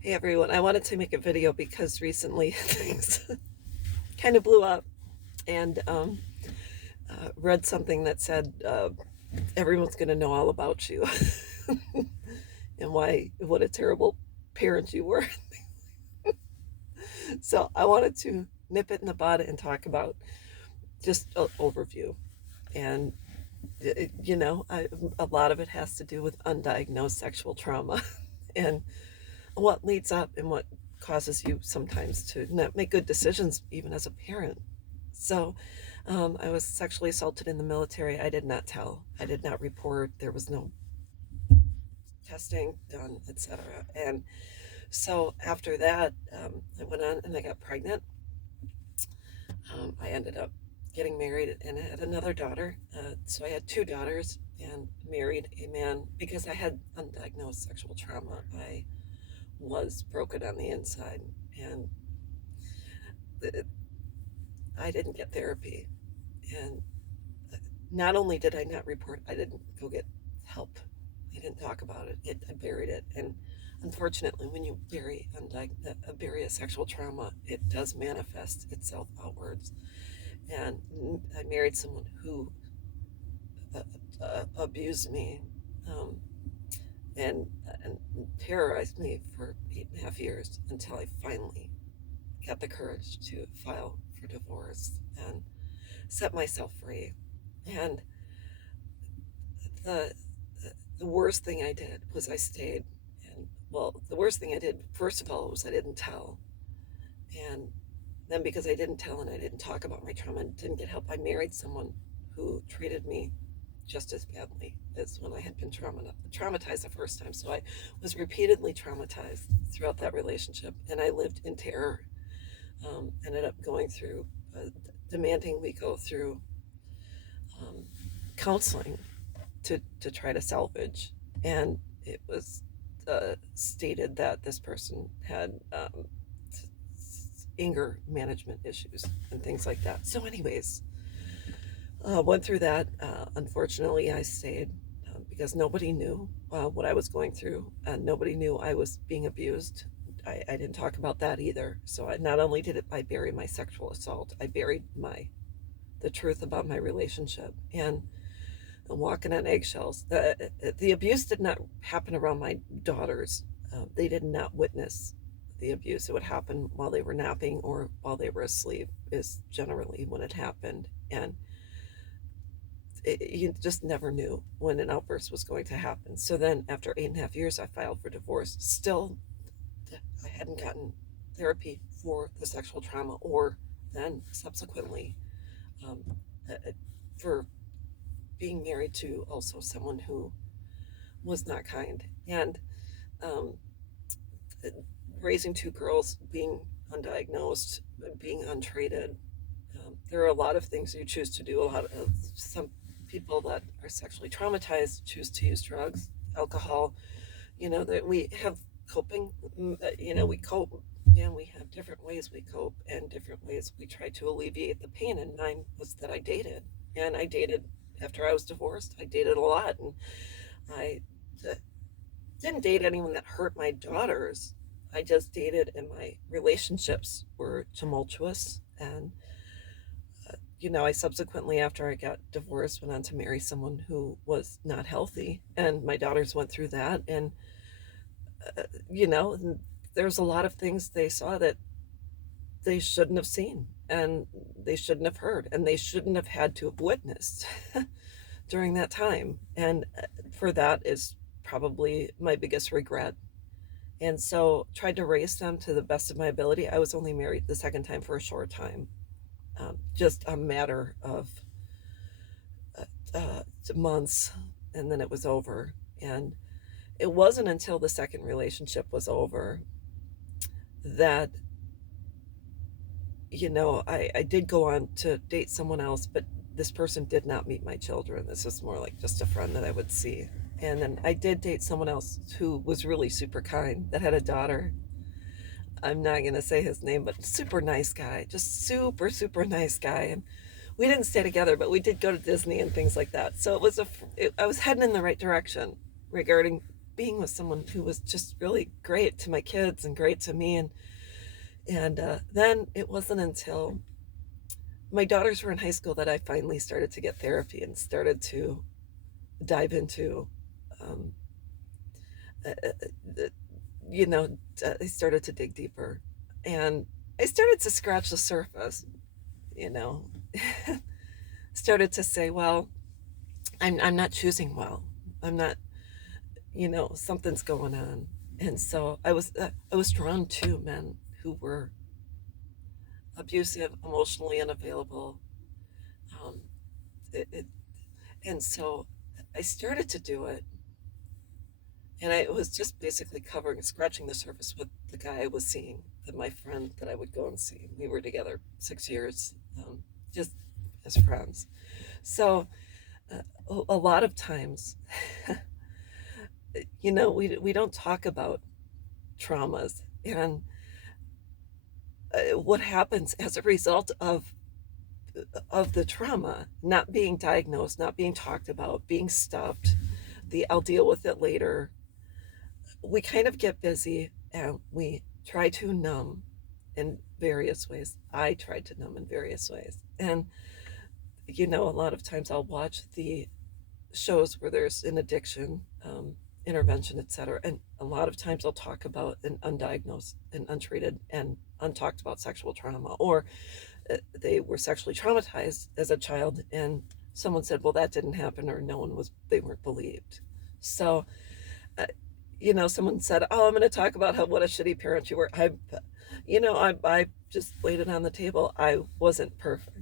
Hey everyone, I wanted to make a video because recently things kind of blew up and read something that said everyone's going to know all about you and what a terrible parent you were. So I wanted to nip it in the bud and talk about just an overview. And, a lot of it has to do with undiagnosed sexual trauma and what leads up and what causes you sometimes to not make good decisions, even as a parent. So, I was sexually assaulted in the military. I did not tell. I did not report. There was no testing done, etc. And so after that, I went on and I got pregnant. I ended up getting married and I had another daughter. So I had two daughters and married a man because I had undiagnosed sexual trauma. I was broken on the inside, and it, I didn't get therapy. And not only did I not report, I didn't go get help. I didn't talk about it. I buried it. And unfortunately, when you bury a sexual trauma, it does manifest itself outwards. And I married someone who abused me um, and terrorized me for 8.5 years until I finally got the courage to file for divorce and set myself free. And the the worst thing I did was I stayed. And well, the worst thing I did, first of all, was I didn't tell. And then because I didn't tell and I didn't talk about my trauma and didn't get help, I married someone who treated me just as badly as when I had been traumatized the first time. So I was repeatedly traumatized throughout that relationship, and I lived in terror. Ended up going through, demanding we go through um, counseling to try to salvage. And it was stated that this person had anger management issues and things like that. So, anyways, went through that. Unfortunately, I stayed because nobody knew what I was going through, and nobody knew I was being abused. I didn't talk about that either. So, not only did I bury my sexual assault, I buried the truth about my relationship. And I'm walking on eggshells. The abuse did not happen around my daughters. They did not witness the abuse. It would happen while they were napping or while they were asleep, is generally when it happened. And you just never knew when an outburst was going to happen. So then, after 8.5 years, I filed for divorce. Still, I hadn't gotten therapy for the sexual trauma, or then subsequently um, for being married to also someone who was not kind. And um, raising two girls, being undiagnosed, being untreated. There are a lot of things you choose to do. A lot of some people that are sexually traumatized choose to use drugs, alcohol. That we have coping. We cope, and we have different ways we cope and different ways we try to alleviate the pain. And mine was that I dated, and I dated after I was divorced. I dated a lot, and I uh, didn't date anyone that hurt my daughters. I just dated, and my relationships were tumultuous. And, I subsequently, after I got divorced, went on to marry someone who was not healthy. And my daughters went through that. And, there's a lot of things they saw that they shouldn't have seen and they shouldn't have heard and they shouldn't have had to have witnessed during that time. And for that is probably my biggest regret. And so tried to raise them to the best of my ability. I was only married the second time for a short time, just a matter of months, and then it was over. And it wasn't until the second relationship was over that, I did go on to date someone else, but this person did not meet my children. This was more like just a friend that I would see. And then I did date someone else who was really super kind, that had a daughter. I'm not going to say his name, but super nice guy, just super, super nice guy. And we didn't stay together, but we did go to Disney and things like that. So I was heading in the right direction regarding being with someone who was just really great to my kids and great to me. And then it wasn't until my daughters were in high school that I finally started to get therapy and started to dive into, um, uh, uh, uh, I started to dig deeper, and I started to scratch the surface, you know, started to say, well, I'm not choosing well. I'm not, something's going on. And so I was drawn to men who were abusive, emotionally unavailable. Um, it, it, and so I started to do it, and I was just basically covering, scratching the surface with the guy I was seeing, my friend that I would go and see. We were together 6 years, just as friends. So a lot of times, we don't talk about traumas and what happens as a result of the trauma not being diagnosed, not being talked about, being stuffed. I'll deal with it later. We kind of get busy and we try to numb in various ways. I tried to numb in various ways. And, a lot of times I'll watch the shows where there's an addiction, intervention, etc. And a lot of times I'll talk about an undiagnosed and untreated and untalked about sexual trauma, or they were sexually traumatized as a child, and someone said, "Well, that didn't happen," or they weren't believed. So, uh, someone said, "Oh, I'm going to talk about what a shitty parent you were." I just laid it on the table. I wasn't perfect,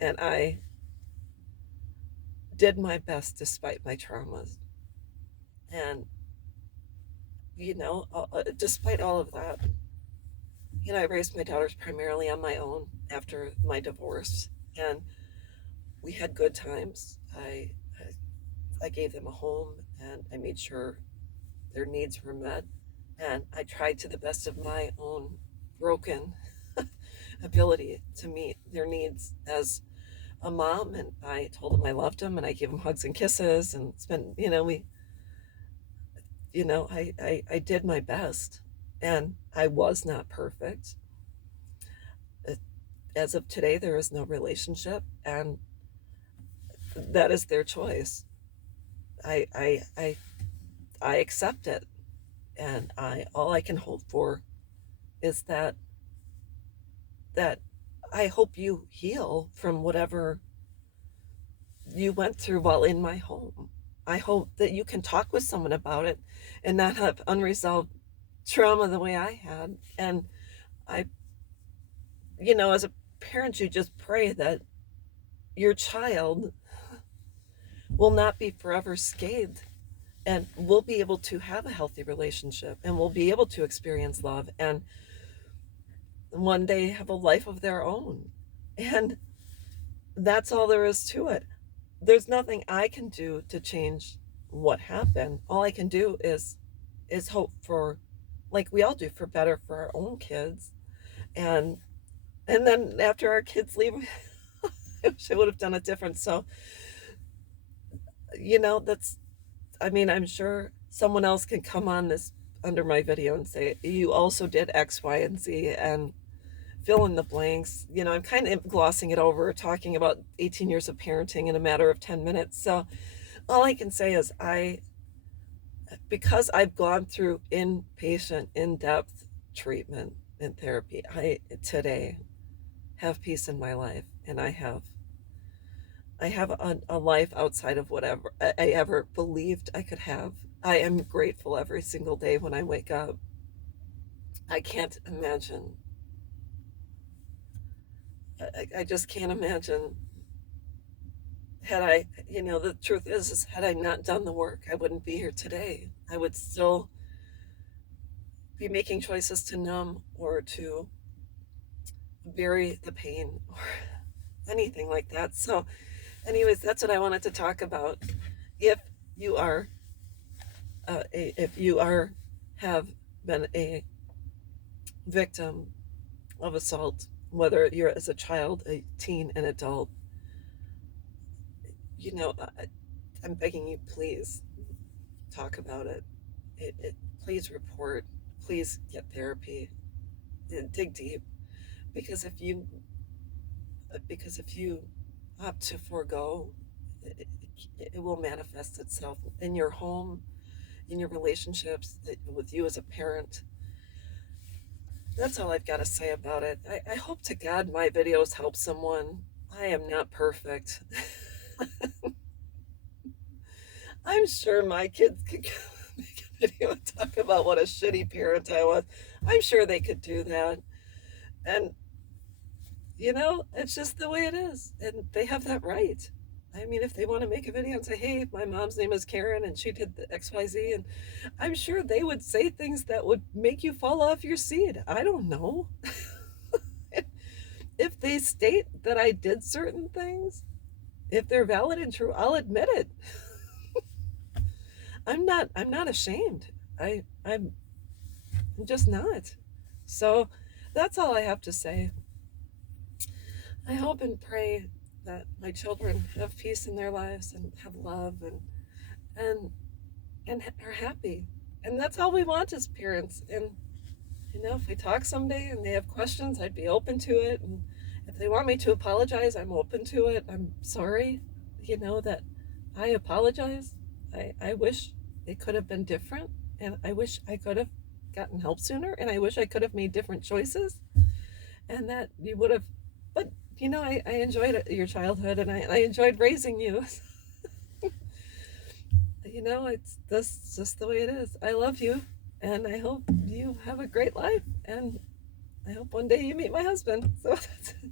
and I did my best despite my traumas. And, despite all of that, I raised my daughters primarily on my own after my divorce, and we had good times. I gave them a home, and I made sure their needs were met, and I tried to the best of my own broken ability to meet their needs as a mom. And I told them I loved them, and I gave them hugs and kisses, and spent, I did my best, and I was not perfect. As of today, there is no relationship, and that is their choice. I I I I accept it, and I all I can hope for is that I hope you heal from whatever you went through while in my home. I hope that you can talk with someone about it and not have unresolved trauma the way I had. And I, as a parent, you just pray that your child will not be forever scathed and will be able to have a healthy relationship and will be able to experience love and one day have a life of their own. And that's all there is to it. There's nothing I can do to change what happened. All I can do is hope for, like we all do, for better for our own kids. And then after our kids leave, I wish I would have done it different. So, that's, I mean, I'm sure someone else can come on this under my video and say, you also did X, Y, and Z, and fill in the blanks. I'm kind of glossing it over, talking about 18 years of parenting in a matter of 10 minutes. So all I can say is because I've gone through inpatient, in-depth treatment and therapy, I today have peace in my life, and I have a life outside of whatever I ever believed I could have. I am grateful every single day when I wake up. I can't imagine. I just can't imagine. Had I, the truth is, had I not done the work, I wouldn't be here today. I would still be making choices to numb or to bury the pain or anything like that. So, anyways, that's what I wanted to talk about. If you are, if you are, have been a victim of assault, whether you're as a child, a teen, an adult, I'm begging you, please talk about it. please report, please get therapy, dig deep, because if you opt to forego, it, it will manifest itself in your home, in your relationships, with you as a parent. That's all I've got to say about it. I hope to God my videos help someone. I am not perfect. I'm sure my kids could make a video and talk about what a shitty parent I was. I'm sure they could do that. And, it's just the way it is. And they have that right. I mean, if they want to make a video and say, hey, my mom's name is Karen and she did the XYZ, and I'm sure they would say things that would make you fall off your seat. I don't know. If they state that I did certain things, if they're valid and true, I'll admit it. I'm not ashamed. I'm just not. So that's all I have to say. I hope and pray that my children have peace in their lives and have love and and are happy. And that's all we want as parents. And if we talk someday and they have questions, I'd be open to it. And if they want me to apologize, I'm open to it. I'm sorry, that I apologize. I wish it could have been different. And I wish I could have gotten help sooner. And I wish I could have made different choices. And that you would have. But, I enjoyed your childhood and I enjoyed raising you. That's just the way it is. I love you. And I hope you have a great life. And I hope one day you meet my husband. So that's it.